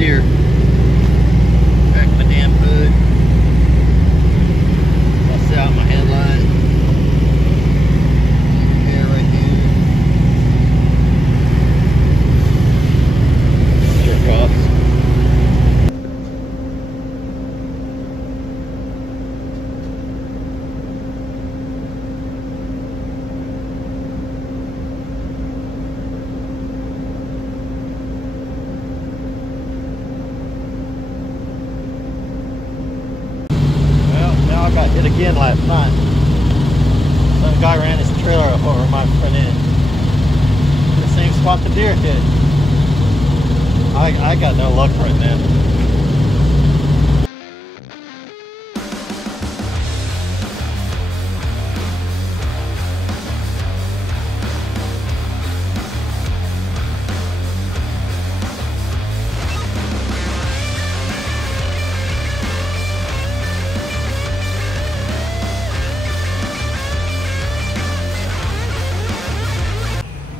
deer. Crack my damn hood. Bust out my headlight. Hair right here. Jerk off. I got hit again last night. Some guy ran his trailer over my front end. The same spot the deer hit. I got no luck right now.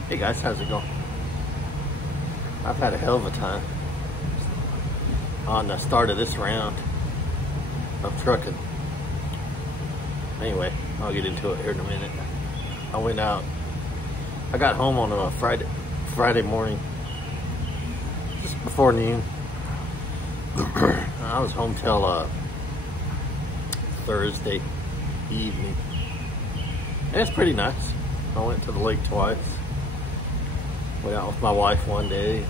Hey guys, how's it going? I've had a hell of a time on the start of this round of trucking. Anyway, I'll get into it here in a minute. I went out. I got home on a Friday morning, just before noon. I was home till Thursday evening. And it's pretty nice. I went to the lake twice. Went out with my wife one day.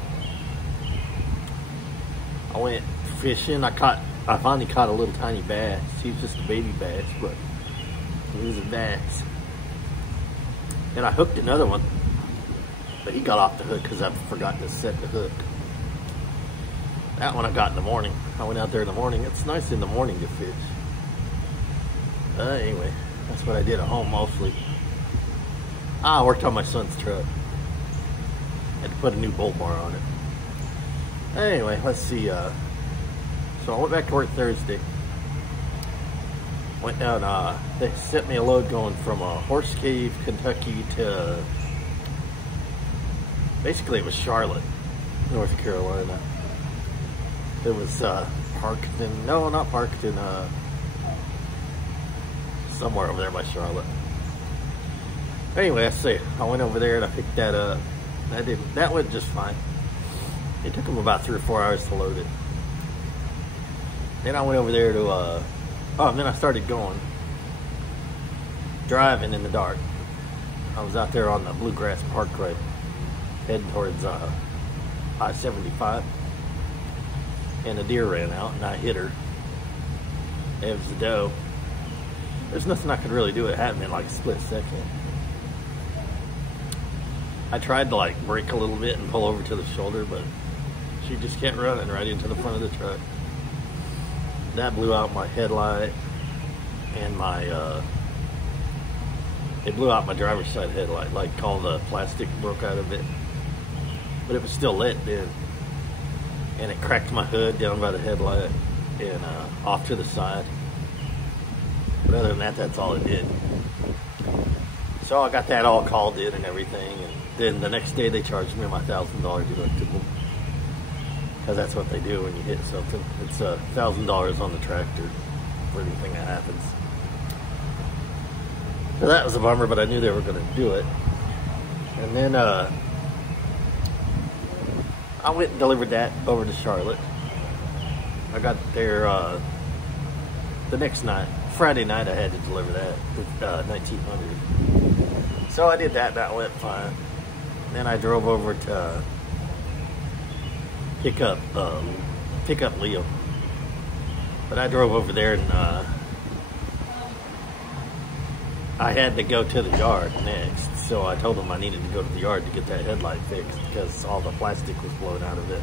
I went fishing. I finally caught a little tiny bass. He was just a baby bass, but he was a bass. And I hooked another one, but he got off the hook because I forgot to set the hook. That one I got in the morning. I went out there in the morning. It's nice in the morning to fish. Anyway, that's what I did at home mostly. I worked on my son's truck. Had to put a new bolt bar on it. Anyway, let's see. So I went back to work Thursday. Went down, they sent me a load going from Horse Cave, Kentucky to, basically it was Charlotte, North Carolina. It was Parkton, no, not Parkton, somewhere over there by Charlotte. Anyway, I went over there and I picked that up. That went just fine. It took them about 3 or 4 hours to load it. Then I went over there to, then I started driving in the dark. I was out there on the Bluegrass Parkway, heading towards I-75. And a deer ran out and I hit her. It was a doe. There's nothing I could really do. It happened in like a split second. I tried to like brake a little bit and pull over to the shoulder, but she just kept running right into the front of the truck. That blew out my headlight and it blew out my driver's side headlight, like all the plastic broke out of it. But it was still lit then. And it cracked my hood down by the headlight and off to the side. But other than that, that's all it did. So I got that all called in and everything, and then the next day they charged me my $1,000 deductible, because that's what they do when you hit something. It's $1,000 on the tractor for anything that happens. So that was a bummer, but I knew they were going to do it. And then I went and delivered that over to Charlotte. I got there the next night. Friday night I had to deliver that, 1900. So I did that, that went fine. Then I drove over to pick up Leo. But I drove over there and I had to go to the yard next. So I told them I needed to go to the yard to get that headlight fixed because all the plastic was blown out of it.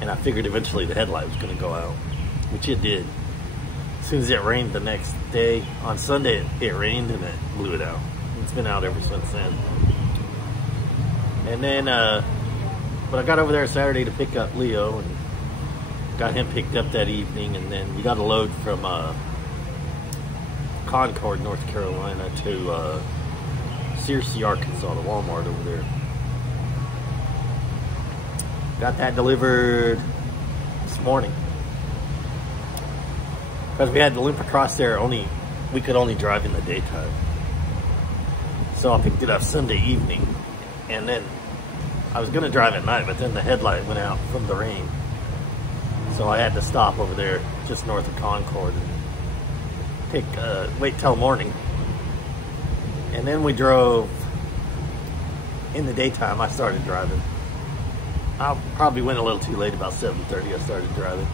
And I figured eventually the headlight was going to go out, which it did. As soon as it rained the next day, on Sunday it rained and it blew it out. It's been out ever since then. And then, but I got over there Saturday to pick up Leo and got him picked up that evening. And then we got a load from Concord, North Carolina to Searcy, Arkansas, the Walmart over there. Got that delivered this morning. Because we had to limp across there, we could only drive in the daytime. So I picked it up Sunday evening, and then I was going to drive at night, but then the headlight went out from the rain. So I had to stop over there just north of Concord and wait till morning. And then we drove in the daytime. I started driving. I probably went a little too late, about 7:30 I started driving.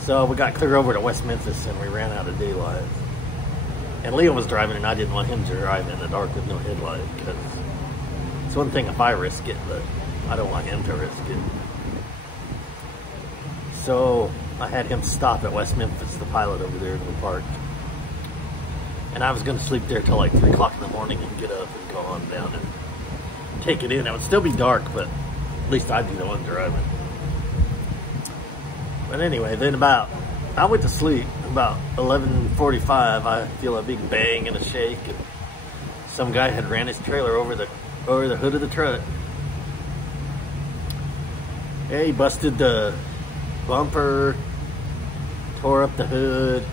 So we got clear over to West Memphis and we ran out of daylight. And Leo was driving and I didn't want him to drive in the dark with no headlight, because it's one thing if I risk it, but I don't want him to risk it. So I had him stop at West Memphis, the pilot over there in the park. And I was going to sleep there till like 3 o'clock in the morning and get up and go on down and take it in. It would still be dark, but at least I'd be the one driving. But anyway, then I went to sleep about 11:45. I feel a big bang and a shake, and some guy had ran his trailer over the hood of the truck. Yeah, he busted the bumper, tore up the hood,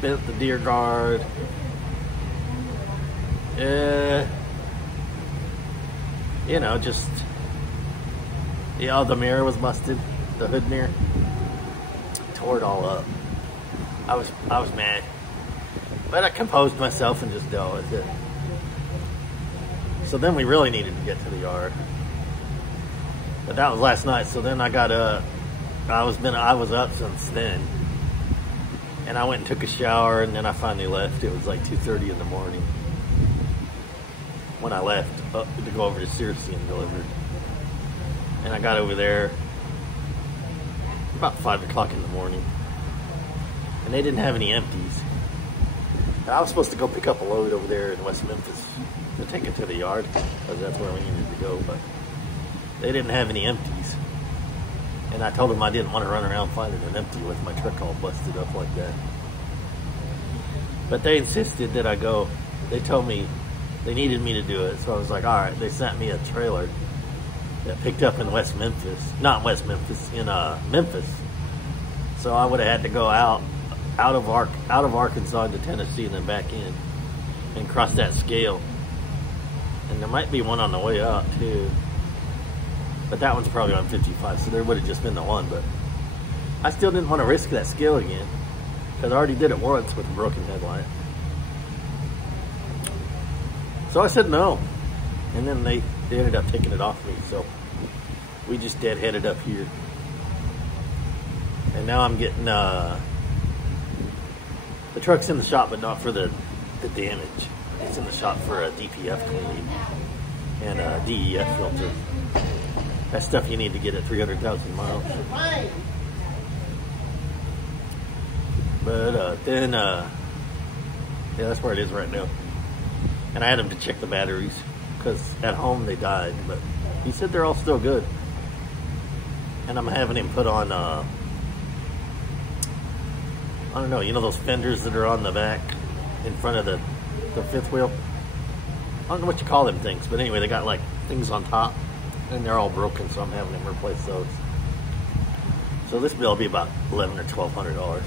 bent the deer guard. You know, just, yeah, the mirror was busted, the hood mirror. Tore it all up. I was mad, but I composed myself and just dealt with it. So then we really needed to get to the yard, but that was last night. So then I got up. I was up since then, and I went and took a shower, and then I finally left. It was like 2:30 in the morning when I left to go over to Searcy and deliver. And I got over there about 5 o'clock in the morning, and they didn't have any empties. And I was supposed to go pick up a load over there in West Memphis to take it to the yard, because that's where we needed to go, but they didn't have any empties. And I told them I didn't want to run around finding an empty with my truck all busted up like that. But they insisted that I go. They told me they needed me to do it, so I was like, all right. They sent me a trailer that picked up in West Memphis, not West Memphis, in Memphis. So I would have had to go out of Arkansas into Tennessee and then back in and cross that scale. And there might be one on the way out too, but that one's probably on 55, so there would have just been the one. But I still didn't want to risk that scale again, because I already did it once with a broken headlight. So I said no, and then they ended up taking it off me. So we just dead-headed up here, and now I'm getting the truck's in the shop, but not for the damage. It's in the shop for a DPF cleaning and a DEF filter. That's stuff you need to get at 300,000 miles. But then, yeah, that's where it is right now. And I had him to check the batteries, because at home they died, but he said they're all still good. And I'm having him put on, I don't know, you know those fenders that are on the back in front of the fifth wheel? I don't know what you call them things, but anyway, they got like things on top, and they're all broken, so I'm having him replace those. So this bill will be about $1,100 or $1,200.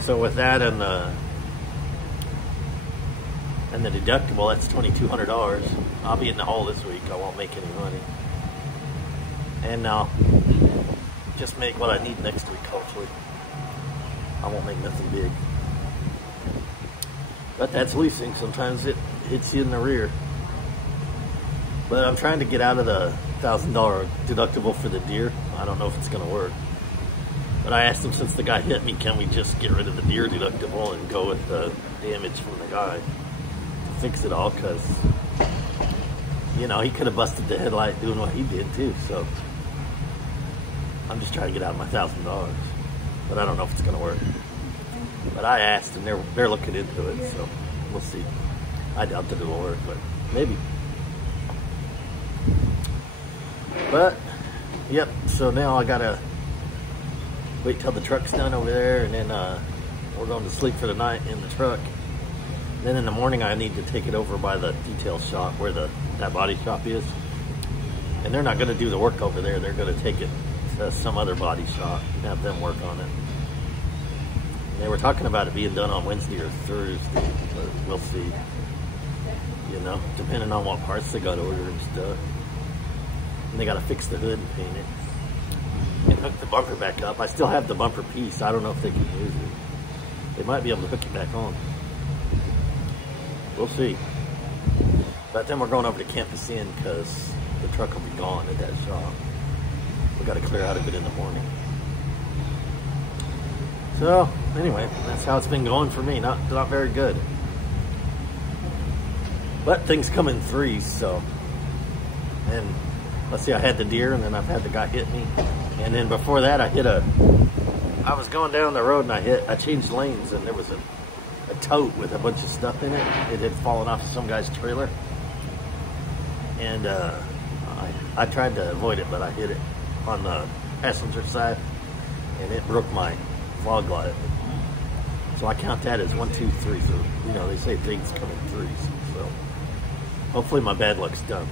So with that and the deductible, that's $2,200. I'll be in the hole this week. I won't make any money, and I'll just make what I need next week. Hopefully, I won't make nothing big. But that's leasing. Sometimes it hits you in the rear. But I'm trying to get out of the $1,000 deductible for the deer. I don't know if it's going to work. But I asked him, since the guy hit me, can we just get rid of the deer deductible and go with the damage from the guy to fix it all? Because, you know, he could have busted the headlight doing what he did too. So I'm just trying to get out of my $1,000. But I don't know if it's going to work. But I asked, and they're looking into it, so we'll see. I doubt that it'll work, but maybe. But, yep, so now I gotta wait till the truck's done over there, and then we're going to sleep for the night in the truck. Then in the morning, I need to take it over by the detail shop where that body shop is. And they're not going to do the work over there. They're going to take it to some other body shop and have them work on it. And they were talking about it being done on Wednesday or Thursday, but we'll see. You know, depending on what parts they got ordered and stuff. And they got to fix the hood and paint it. And hook the bumper back up. I still have the bumper piece. I don't know if they can use it. They might be able to hook it back on. We'll see. But then we're going over to Campus Inn because the truck will be gone at that shop. We got to clear out of it in the morning. So anyway, that's how it's been going for me. Not very good. But things come in threes, so. And let's see, I had the deer, and then I've had the guy hit me. And then before that, I was going down the road and I changed lanes, and there was a tote with a bunch of stuff in it. It had fallen off some guy's trailer. And I tried to avoid it, but I hit it on the passenger side, and it broke my fog light. So I count that as 1, 2, 3. So, you know, they say things come in threes. So hopefully my bad luck's done.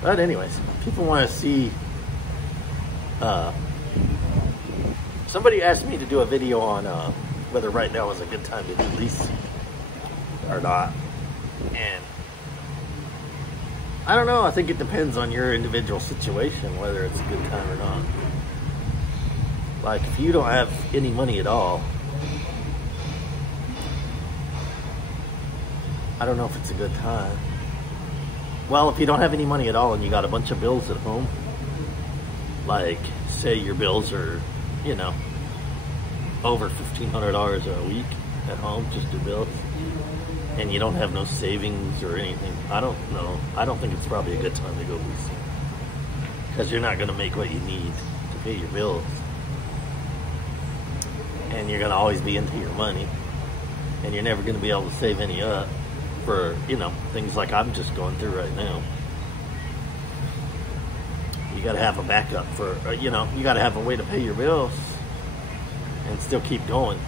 But anyways, people want to see, somebody asked me to do a video on whether right now is a good time to do lease or not. And I don't know, I think it depends on your individual situation, whether it's a good time or not. Like, if you don't have any money at all, I don't know if it's a good time. Well, if you don't have any money at all and you got a bunch of bills at home, like, say your bills are, you know, over $1,500 a week at home, just your bills, and you don't have no savings or anything, I don't know. I don't think it's probably a good time to go leasing, because you're not going to make what you need to pay your bills, and you're going to always be into your money, and you're never going to be able to save any up for, you know, things like I'm just going through right now. You got to have a backup for, you know, you got to have a way to pay your bills and still keep going.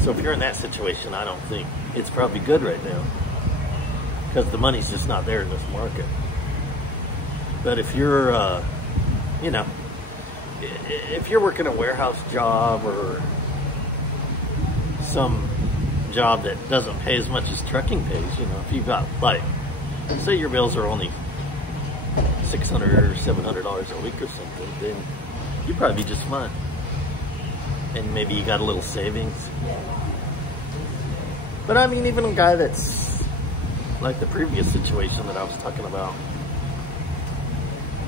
So if you're in that situation, I don't think it's probably good right now, because the money's just not there in this market. But if you're, you know, if you're working a warehouse job or some job that doesn't pay as much as trucking pays, you know, if you've got, like, say your bills are only $600 or $700 a week or something, then you'd probably be just fine. And maybe you got a little savings. But I mean, even a guy that's like the previous situation that I was talking about,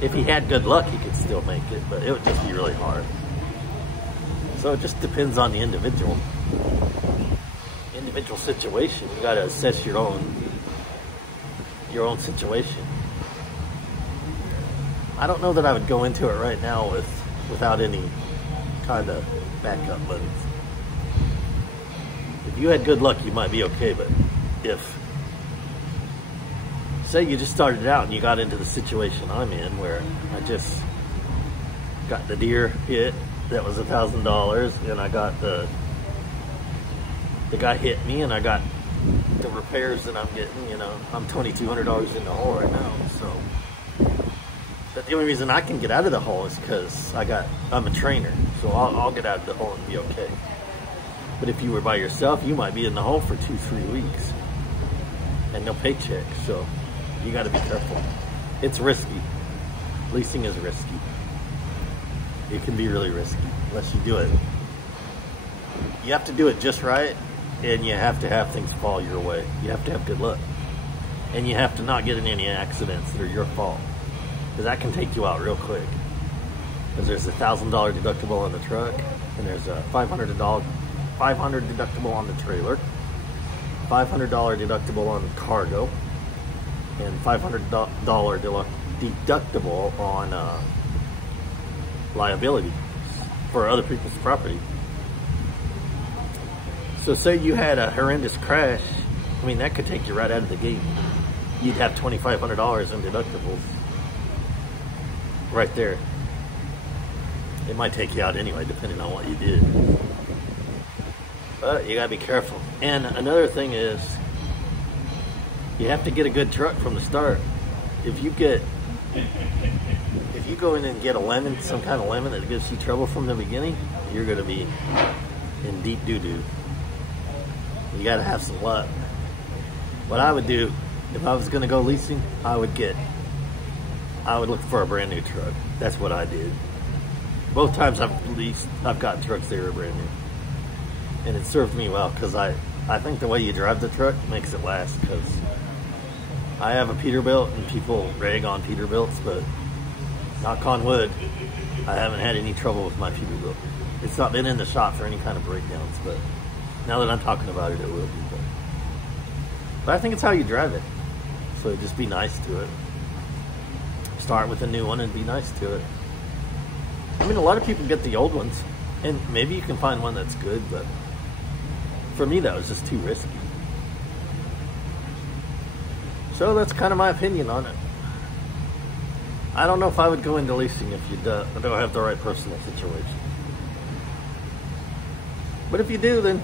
if he had good luck, he could still make it, but it would just be really hard. So it just depends on the individual situation. You got to assess your own situation. I don't know that I would go into it right now without any kind of backup monies. If you had good luck, you might be okay, but if, say you just started out and you got into the situation I'm in, where I just got the deer hit that was $1,000, and I got the guy hit me, and I got the repairs that I'm getting, you know, I'm $2,200 in the hole right now, so. But the only reason I can get out of the hole is because I'm a trainer, so I'll get out of the hole and be okay. But if you were by yourself, you might be in the hole for 2-3 weeks and no paycheck, so you got to be careful. It's risky. Leasing is risky. It can be really risky unless you do it. You have to do it just right, and you have to have things fall your way. You have to have good luck, and you have to not get in any accidents that are your fault, because that can take you out real quick. Because there's a $1,000 deductible on the truck, and there's a $500 deductible on the trailer, $500 deductible on cargo, and $500 deductible on liability for other people's property. So say you had a horrendous crash, I mean, that could take you right out of the gate. You'd have $2,500 in deductibles right there. It might take you out anyway, depending on what you did. But you gotta be careful. And another thing is, you have to get a good truck from the start. If you go in and get a lemon, some kind of lemon that gives you trouble from the beginning, you're gonna be in deep doo-doo. You gotta have some luck. What I would do, if I was gonna go leasing, I would look for a brand new truck. That's what I did. Both times I've leased, I've gotten trucks that were brand new. And it served me well, because I think the way you drive the truck makes it last, because I have a Peterbilt, and people rag on Peterbilts, but knock on wood, I haven't had any trouble with my Peterbilt. It's not been in the shop for any kind of breakdowns, but now that I'm talking about it, it will be. But I think it's how you drive it. So just be nice to it. Start with a new one and be nice to it. I mean, a lot of people get the old ones, and maybe you can find one that's good, but for me, that was just too risky. So that's kind of my opinion on it. I don't know if I would go into leasing if you don't have the right personal situation. But if you do, then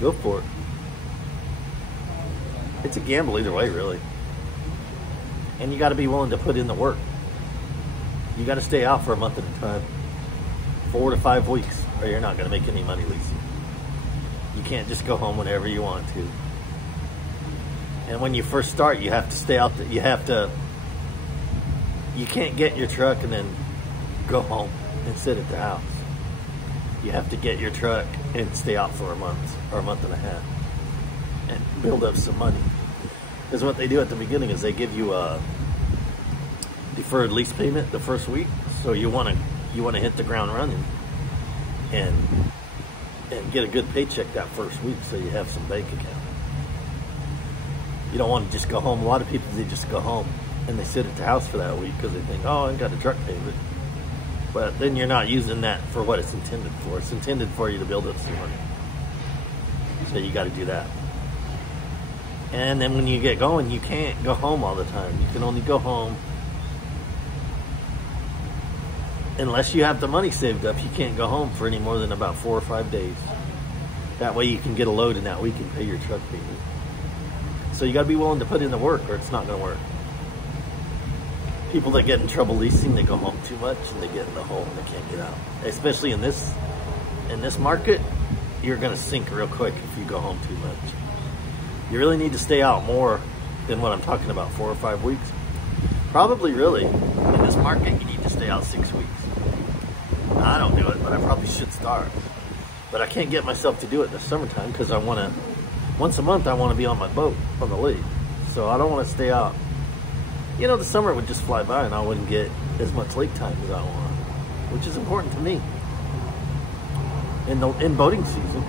go for it. It's a gamble either way, really. And you got to be willing to put in the work. You got to stay out for a month at a time. 4 to 5 weeks, or you're not going to make any money leasing. You can't just go home whenever you want to. And when you first start, you have to stay out. You can't get your truck and then go home and sit at the house. You have to get your truck and stay out for a month or a month and a half and build up some money. Because what they do at the beginning is they give you a deferred lease payment the first week. So you want to hit the ground running and get a good paycheck that first week, so you have some bank account. You don't want to just go home. A lot of people, they just go home and they sit at the house for that week because they think, oh, I got a truck payment. But then you're not using that for what it's intended for. It's intended for you to build up some money. So you got to do that. And then when you get going, you can't go home all the time. You can only go home unless you have the money saved up. You can't go home for any more than about 4 or 5 days. That way you can get a load in that week and pay your truck payment. So you got to be willing to put in the work, or it's not going to work. People that get in trouble leasing, they go home too much and they get in the hole and they can't get out. Especially in this market, you're going to sink real quick if you go home too much. You really need to stay out more than what I'm talking about, 4 or 5 weeks. Probably really, in this market, you need to stay out 6 weeks. I don't do it, but I probably should start. But I can't get myself to do it in the summertime because I want to, once a month, I want to be on my boat on the lake. So I don't want to stay out. You know, the summer would just fly by and I wouldn't get as much lake time as I want, which is important to me in boating season.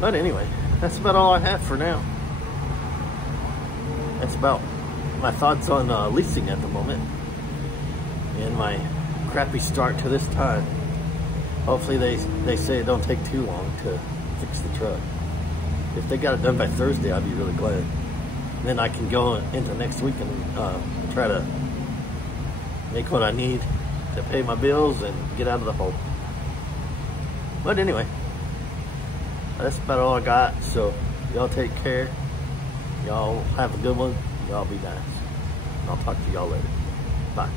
But anyway, that's about all I have for now. That's about my thoughts on leasing at the moment and my crappy start to this time. Hopefully they say it don't take too long to fix the truck. If they got it done by Thursday, I'd be really glad. Then I can go into next week and try to make what I need to pay my bills and get out of the hole. But anyway, that's about all I got. So y'all take care. Y'all have a good one. Y'all be nice. I'll talk to y'all later. Bye.